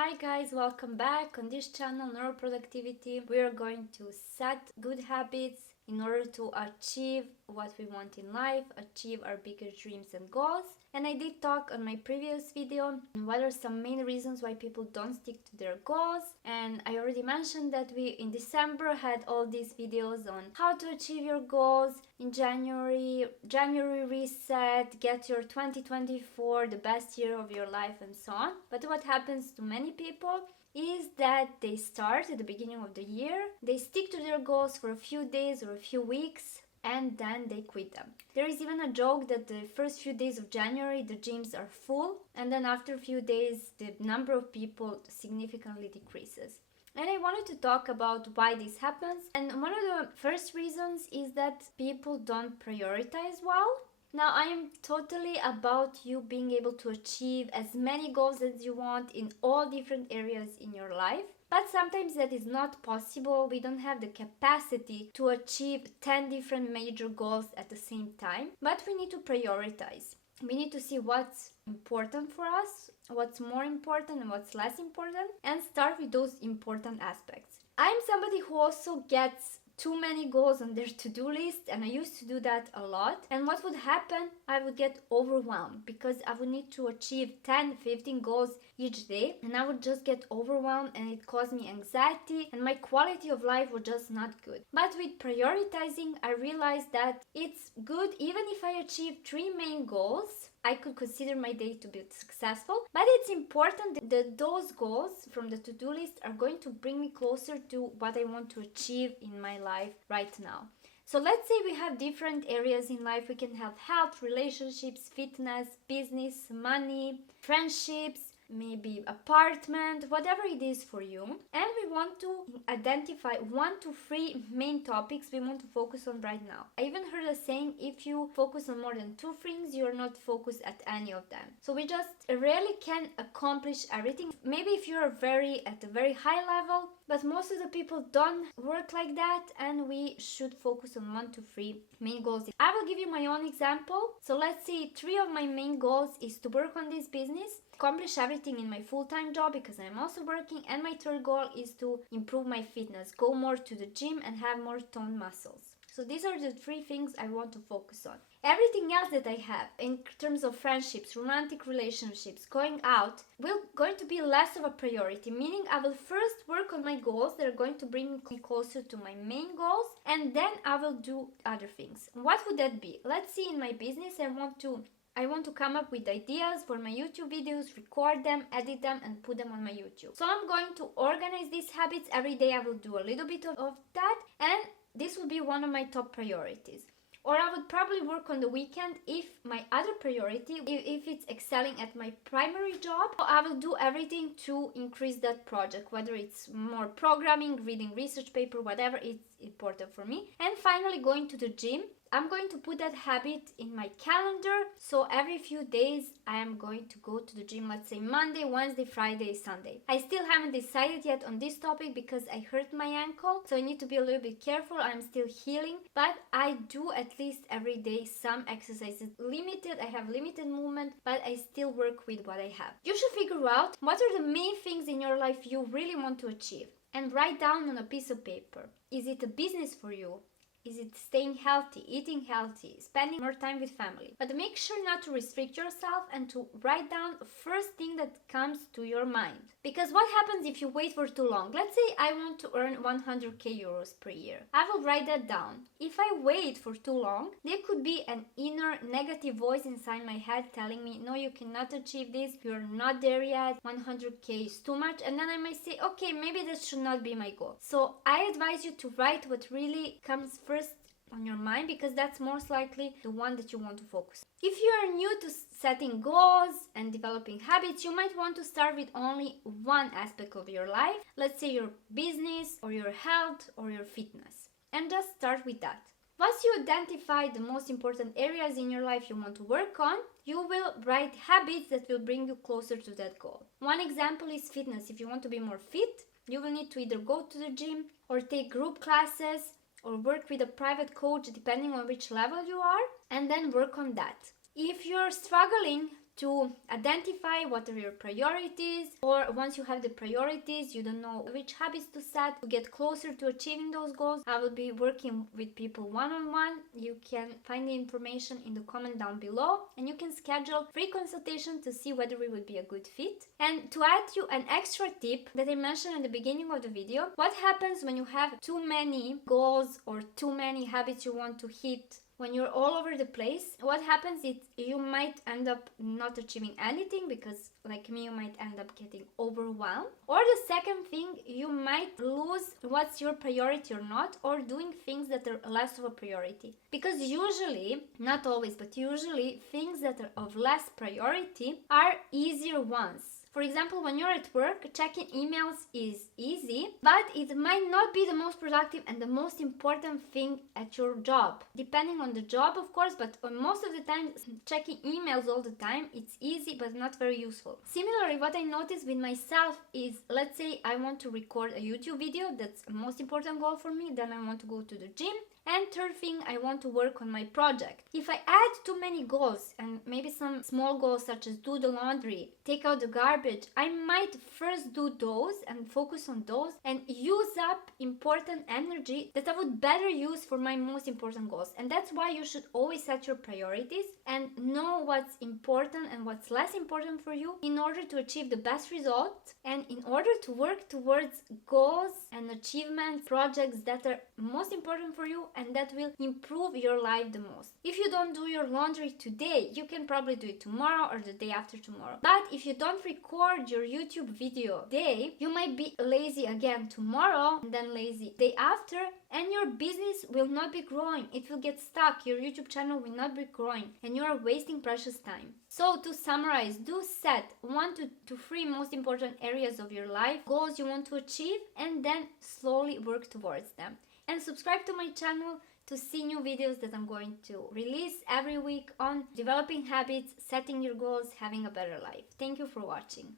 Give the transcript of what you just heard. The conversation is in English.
Hi guys, welcome back. On this channel, Neuroproductivity, we are going to set good habits in order to achieve what we want in life, achieve our biggest dreams and goals. And I did talk on my previous video on what are some main reasons why people don't stick to their goals. And I already mentioned that we in December had all these videos on how to achieve your goals. In January reset, get your 2024 the best year of your life and so on. But what happens to many people is that they start at the beginning of the year, they stick to their goals for a few days or a few weeks, and then they quit them. There is even a joke that the first few days of January the gyms are full, and then after a few days the number of people significantly decreases. And I wanted to talk about why this happens. And one of the first reasons is that people don't prioritize well. Now, I am totally about you being able to achieve as many goals as you want in all different areas in your life. But sometimes that is not possible. We don't have the capacity to achieve 10 different major goals at the same time. But we need to prioritize. We need to see what's important for us, what's more important and what's less important, and start with those important aspects. I'm somebody who also gets too many goals on their to-do list, and I used to do that a lot. And what would happen? I would get overwhelmed because I would need to achieve 10-15 goals each day, and I would just get overwhelmed, and it caused me anxiety, and my quality of life was just not good. But with prioritizing, I realized that it's good even if I achieve 3 main goals. I could consider my day to be successful, but it's important that those goals from the to-do list are going to bring me closer to what I want to achieve in my life right now. So let's say we have different areas in life. We can have health, relationships, fitness, business, money, friendships, maybe apartment, whatever it is for you. And we want to identify 1 to 3 main topics we want to focus on right now. I even heard a saying, if you focus on more than 2 things, you're not focused at any of them. So we just rarely can accomplish everything. Maybe if you're at a very high level, but most of the people don't work like that, and we should focus on 1 to 3 main goals. I will give you my own example. So let's say 3 of my main goals is to work on this business, accomplish everything in my full-time job because I'm also working, and my 3rd goal is to improve my fitness, go more to the gym and have more toned muscles. So these are the 3 things I want to focus on. Everything else that I have in terms of friendships, romantic relationships, going out, will going to be less of a priority, meaning I will first work on my goals that are going to bring me closer to my main goals, and then I will do other things. What would that be? Let's see, in my business I want to come up with ideas for my YouTube videos, record them, edit them, and put them on my YouTube. So I'm going to organize these habits. Every day I will do a little bit of that, and this will be one of my top priorities. Or I would probably work on the weekend if my other priority, if it's excelling at my primary job, I will do everything to increase that project, whether it's more programming, reading research paper, whatever it's important for me. And finally, going to the gym. I'm going to put that habit in my calendar, so every few days I am going to go to the gym, let's say Monday, Wednesday, Friday, Sunday. I still haven't decided yet on this topic because I hurt my ankle, so I need to be a little bit careful. I'm still healing, but I do at least every day some exercises. I have limited movement, but I still work with what I have. You should figure out what are the main things in your life you really want to achieve and write down on a piece of paper. Is it a business for you? Is it staying healthy, eating healthy, spending more time with family? But make sure not to restrict yourself and to write down the first thing that comes to your mind. Because what happens if you wait for too long? Let's say I want to earn 100k euros per year. I will write that down. If I wait for too long, there could be an inner negative voice inside my head telling me, no, you cannot achieve this, you're not there yet, 100k is too much. And then I might say, okay, maybe that should not be my goal. So I advise you to write what really comes first on your mind, because that's most likely the one that you want to focus. If you are new to setting goals and developing habits, you might want to start with only one aspect of your life, let's say your business or your health or your fitness, and just start with that. Once you identify the most important areas in your life you want to work on, you will write habits that will bring you closer to that goal. One example is fitness. If you want to be more fit, you will need to either go to the gym or take group classes or work with a private coach depending on which level you are, and then work on that. If you're struggling to identify what are your priorities, or once you have the priorities, you don't know which habits to set to get closer to achieving those goals. I will be working with people one-on-one. You can find the information in the comment down below, and you can schedule free consultation to see whether we would be a good fit. And to add you an extra tip that I mentioned at the beginning of the video, what happens when you have too many goals or too many habits you want to hit? When you're all over the place, what happens is you might end up not achieving anything, because like me, you might end up getting overwhelmed. Or the second thing, you might lose what's your priority or not, or doing things that are less of a priority. Because usually, not always, but usually things that are of less priority are easier ones. For example, when you're at work, checking emails is easy, but it might not be the most productive and the most important thing at your job. Depending on the job, of course, but most of the time, checking emails all the time, it's easy but not very useful. Similarly, what I noticed with myself is, let's say I want to record a YouTube video, that's the most important goal for me, then I want to go to the gym. And third thing, I want to work on my project. If I add too many goals, and maybe some small goals such as do the laundry, take out the garbage, I might first do those and focus on those and use up important energy that I would better use for my most important goals. And that's why you should always set your priorities and know what's important and what's less important for you in order to achieve the best results and in order to work towards goals and achievements, projects that are most important for you and that will improve your life the most. If you don't do your laundry today, you can probably do it tomorrow or the day after tomorrow. But if you don't record your YouTube video today, you might be lazy again tomorrow and then lazy day after, and your business will not be growing. It will get stuck. Your YouTube channel will not be growing and you are wasting precious time. So to summarize, do set 1 to 3 most important areas of your life, goals you want to achieve, and then slowly work towards them. And subscribe to my channel to see new videos that I'm going to release every week on developing habits, setting your goals, having a better life. Thank you for watching.